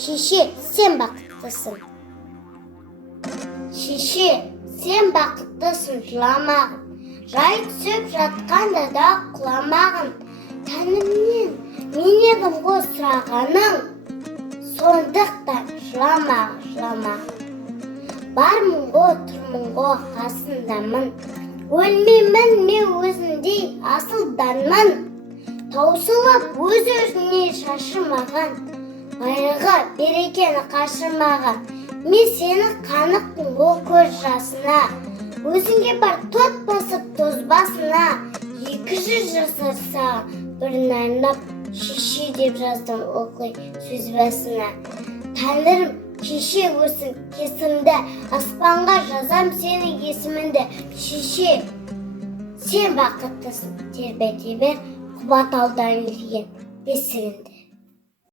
Şişe, sen bақыттысың. Şişe, sen бақыттысың, жыламағын. Жай түсіп жатқанда да құламағын. Тәнімнен мен едім ғой сұрағаның. Сондықтан жыламағын. Бармын ғой, тұрмын ғой, қасындамын. Өлмеймін мен өзіндей асылданмын. Таусылып өз-өзіне шашырмаған. Байырға берекені қашырмаған. Мен сені қанықпын ғой көз жасына. Өзіңе бар тот басып тозбасына. 200 жасар саған бірін арнап, шеше деп жаздым оқи сөз басына. Тәңірім шеше өсін кесімді, аспанға жазам сенің есіміңді. Шеше, сен бақыттысың, тербете бер Құбатаудан келген бесігіңді.